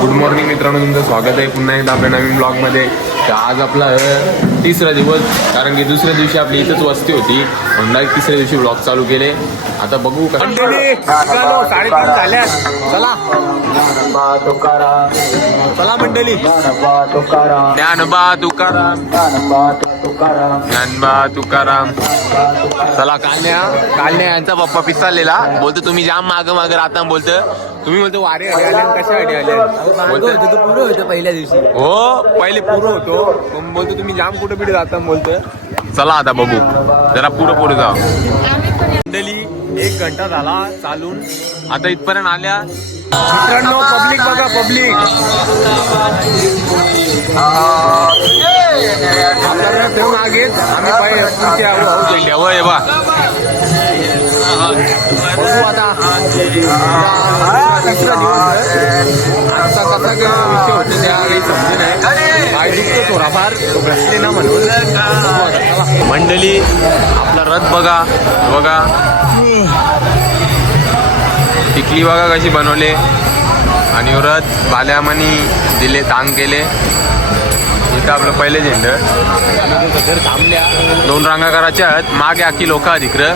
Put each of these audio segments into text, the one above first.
Good morning मित्रांनो, तुमचं स्वागत आहे पुन्हा एकदा आपल्या नवीन ब्लॉगमध्ये. तर आज आपला तिसरा दिवस, कारण की दुसऱ्या दिवशी आपली इथंच वस्ती होती, म्हणून तिसऱ्या दिवशी ब्लॉग चालू केले. आता बघू का 3:30 झाल्या. चला चला मंडळी. ज्ञानबा तुकाराम, ज्ञानबा तुकाराम. चला कालने यांचा पप्पा पिसालेला बोलतो तुम्ही जाम माग राहता. बोलतं तुम्ही बोलतो वारे कशासाठी आले बोलतो पुरं होतं पहिल्या दिवशी. हो पहिले पुरं होतो, मग बोलतो तुम्ही जाम कुठं पिढे जाता. बोलतं चला आता बघू जरा पुढे जाऊ. मंडळी 1 घंटा झाला चालून, आता इथपर्यंत आल्या. मित्रांनो पब्लिक बघा, पब्लिक आपल्याला मागेच आम्ही पाहिजे बा. बघू आता तिसरा दिवस आमचा कसा विषय होते त्यावेळी समजून आहे. पाय दुखतो थोडाफार बसले ना म्हणून. मंडळी आपला रथ बघा बघा, टिकली बघा कशी बनवले, आणि रथ बाल्यामानी दिले, तांग केले. इथं आपलं पहिले झेंड घर थांबल्या, 2 रांगा करायच्या आहेत. मागे आखी लोक तिकडं.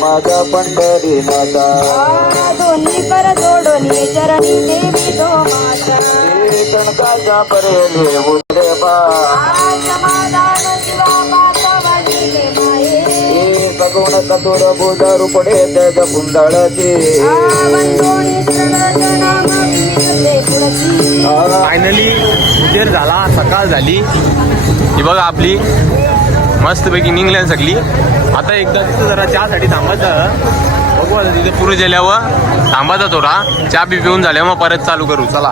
माझा पंढरी नाथा दोन्ही कर जोडोनी चरणी देवी तो माझा कणकाचा परेले उदे बा समाधान शिवा माता वाढीले माये सगुण कतुर बोध रुपडे त्याच्या कुंडळाचे फायनली उजेर झाला, सकाळ झाली. ही बघा आपली मस्तपैकी निघल्या सगळी. आता एकदा तिथं जरा चहासाठी थांबायचं. बघू आता तिथे पुढे गेल्यावर थांबायचा थोडा, चहा बी पिऊन झाल्यावर मग परत चालू करू. चला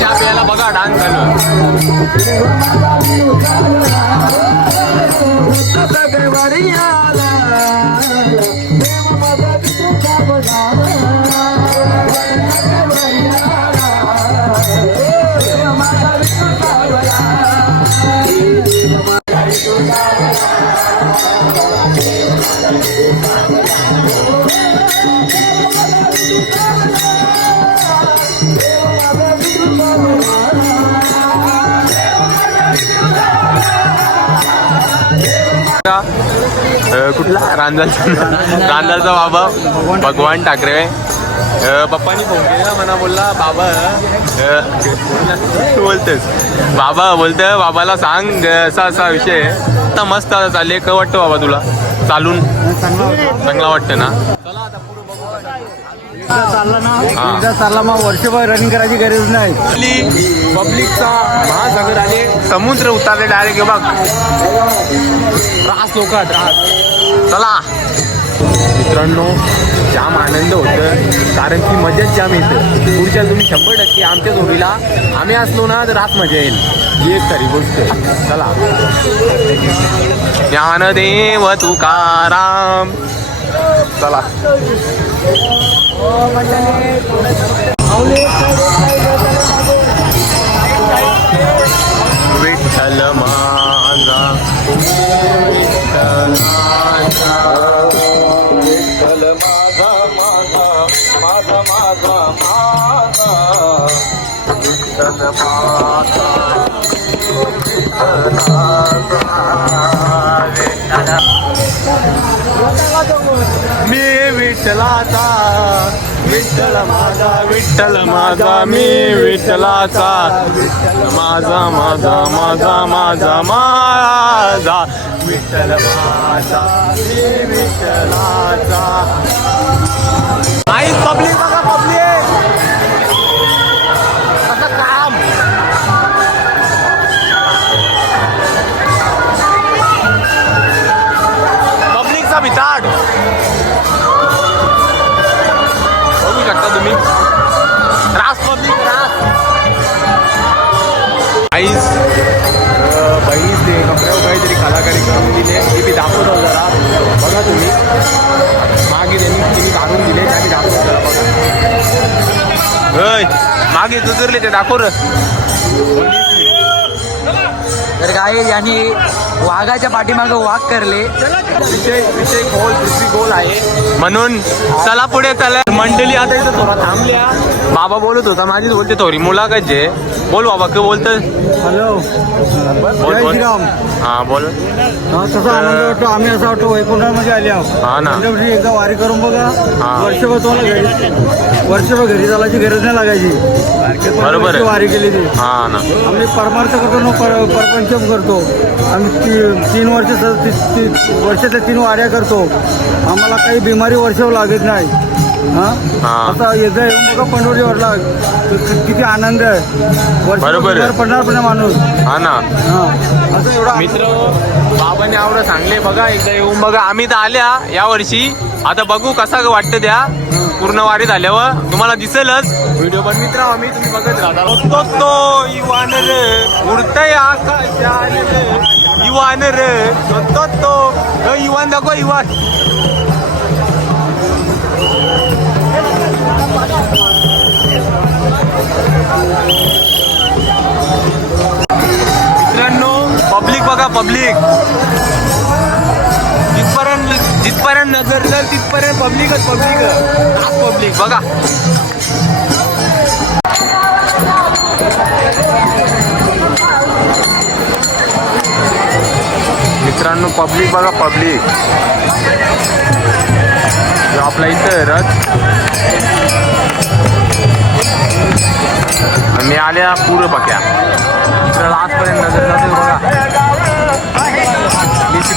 चहा प्यायला बघा, डान्स चालू. कुठला रांजाचा बाबा भगवान ठाकरे. पप्पानी फोन केला, म्हणा बोलला बाबा बोलतेस बाबा, बोलतं बाबाला सांग असा असा विषय. आता मस्त चालले. का वाटतं बाबा तुला चालून? चांगला वाटतं ना? चालला मग वर्षभर रनिंग करायची गरज नाही. पब्लिकचा महासागर आले, समुद्र उतारले डायरेक्ट. बघ त्रास लोक त्रास. चला मित्रांनो, जाम आनंद होतं, कारण की मजाच जाम येतं. पुढच्या तुम्ही 100% आमच्या जोडीला आम्ही असलो ना तर रात मजा येईल. ही एक खरी गोष्ट. चला ज्ञानदेव तुकाराम. चला विठ्ठल माझा, विठ्ठल माझा, माझा माझा माझा विठ्ठल माझा, मी विठ्ठलाचा, विठ्ठल माझा, विठ्ठल माझा, मी विठ्ठलाचा, माझा माझा माझा माझा माझा विठ्ठल माझा, मी विठ्ठलाचा. आई पब्लिक बघा, पब्लिक असं काम. पब्लिकचा भिताड बघू शकता तुम्ही. रास पब्लिक रास. आईस बहिणीच ते कपड्यावर काहीतरी कलाकारी करून दिले, ते बी दाखवतो जरा. बघा तुम्ही मागे त्यांनी काढून दिले, त्यांनी दाखवतो जरा. बघा होय मागे तुझरले ते दाखव र. तर काय यांनी वाघाच्या पाठीमागे वाघ करले. विषय गोल पृथ्वी गोल आहे म्हणून चला पुढे चला. मंडळी आता इथं थोडा थांबल्या. बाबा बोलत होता माझीच बोलते थोडी मुलाखत जे. बोल बाबा काय बोलत. हॅलो, बोल जय बोल. श्रीराम. हा बोल. कसा आनंद वाटतो. आम्ही असं वाटतो वैकुंठामध्ये आले आहोत. हा ना. पंढरपूरची एकदा वारी करून बघा. हा. वर्षभर तुम्हाला वर्षभर घरी चालायची गरज नाही लागायची. बरोबर आहे. वारी केली ती. हा ना. आम्ही परमार्थ करतो ना, परपंच करतो. आम्ही 3 वर्षाच्या 3 वाऱ्या करतो. आम्हाला काही बिमारी वर्षभर लागत नाही. हा. आता एकदा येऊन बघा पंढरपूरला किती आनंद आहे. बरोबर आहे. पडणार पण माणूस. हा ना. असं एवढा मित्र बाबाने आवडं सांगले बघा एकदा येऊन बघा. आम्ही तर आल्या या वर्षी. आता बघू कसा वाटतं त्या पूर्ण वारी झाल्यावर तुम्हाला दिसेलच व्हिडिओ. पण मित्र आम्ही तुम्ही बघत राहता. तो इवान रे उडतय आकाशाने रे. इवान रे तो इवान दाखव इवान. मित्रांनो पब्लिक बघा पब्लिक. जिथपर्यंत नजर तर तिथपर्यंत पब्लिकच पब्लिक बघा. मित्रांनो पब्लिक बघा पब्लिक. आपला इथं रथ मी आल्या पूर्ण बघ्या. मित्रांनो आजपर्यंत नजर बघा.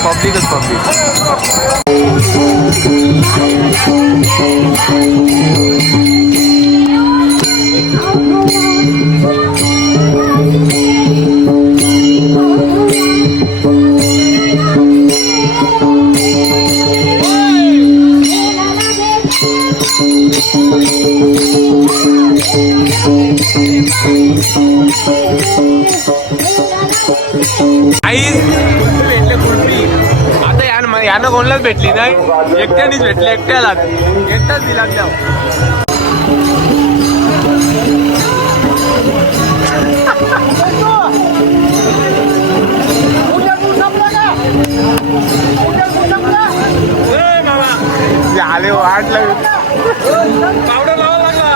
पब्लिकच आई भेटले कुल्फी. आता यानं कोणालाच भेटली नाही. एकट्यानेच भेटले. एकटाच दिला द्या. आले वाटलं. पावडर लावा लागला.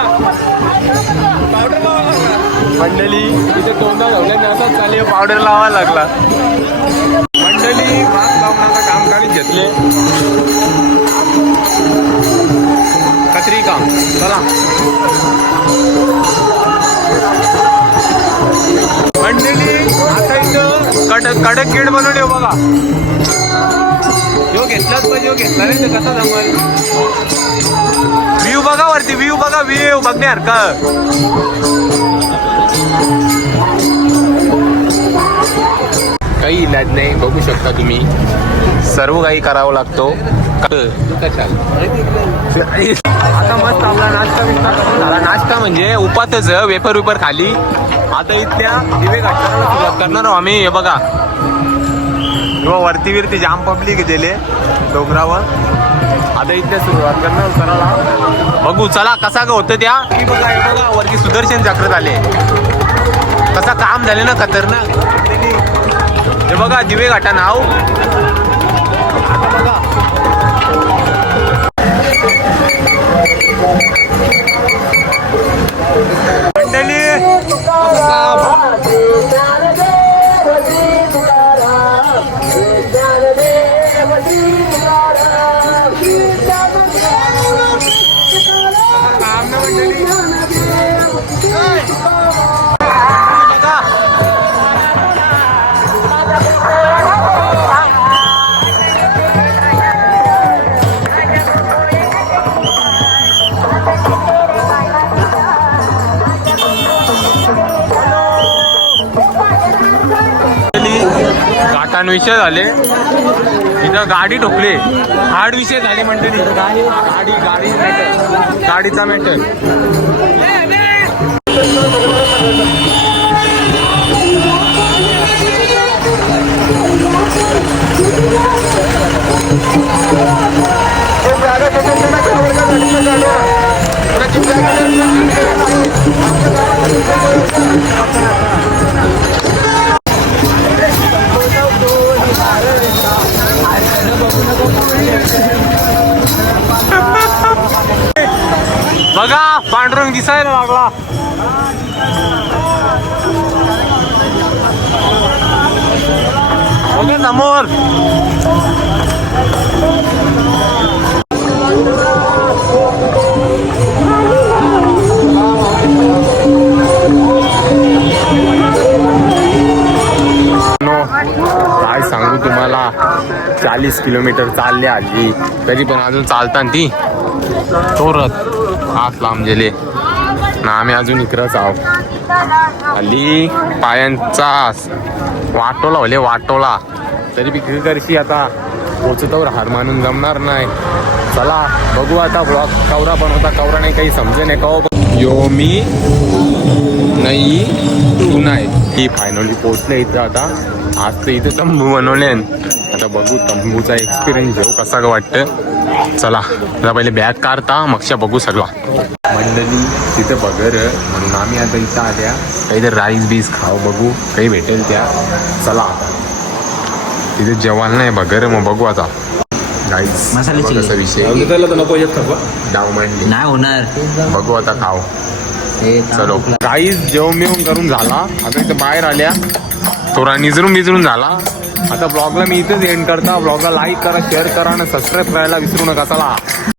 मंडळी इथे तोंडा घालण्याने असाच चालेल. पावडर लावा लागला. मंडळी मास्क लावण्याचं काम काढीत घेतले. कत्री काम चला. मंडळी आता इथं कडक केड बनवले बघा. यो घेतलाच पाहिजे. यो घेतला नाही तर कसा जमल. व्ह्यू बघा वरती. व्ह्यू बघा. व्ह्यू बघण्यासारखं काही इलाज नाही. बघू शकता तुम्ही सर्व काही करावं लागतो. आता मस्त आपला नाश्ता बिस्ता करून झाला. नाश्ता म्हणजे उपातच वेपर विपर खाली. आता इथल्या दिवे घाटाला सुरुवात करणार आहोत आम्ही. हे बघा वरती जाम पब्लिक गेले डोंगरावर. आता इथल्या सुरुवात करणार करायला. बघू चला कसा होतं त्या. की बघा हे बघा वरती सुदर्शन चक्र झाले. कसा काम झाले ना खतरनाक. हे बघा दिवे घाटा नाव. बघा मंडळी विषय झाले. इथं गाडी ठोकले. हार्ड विषय झाले मंडळी. गाडीचा मॅटर. बघा पांडुरंग दिसायला लागला. बघा समोर. काय सांगू तुम्हाला, 40 किलोमीटर चालले आली तरी पण अजून चालतात ती तोरत हात लांबलेले ना. आम्ही अजून इकडंच आहोत. हल्ली पायांचा वाटोला होले वाटोला तरी बी करशी आता पोचतावर हार मानून जमणार नाही. चला बघू आता ब्लॉग कवरा बनवता कवरा नाही काही समजे नाही का. यो मी नाही तू नाही ही फायनली पोचले इथं. आता आज तर इथे तंबू बनवले. आता बघू तंबूचा एक्सपिरियन्स घेऊ कसा वाटतं. चला आता पहिले बॅग काढता मगशा बघू सगळा. मंडळी तिथं बगर म्हणून आम्ही आता इथं आल्या. काहीतरी राईस बीस खाऊ बघू काही भेटेल त्या. चला आता तिथे जेवण नाही बगर मग बघू आता. राईस मसाल्याची कसा विषय डाव मांडली नाही होणार. बघू आता खाऊ. चलो काहीच जेवण बिवून करून झाला. आता इथं बाहेर आल्या थोडा निजरून बिजरून झाला. आता ब्लॉगला मी इथेच एंड करता. ब्लॉगला लाईक करा शेअर करा आणि सबस्क्राईब करायला विसरू नका. चला.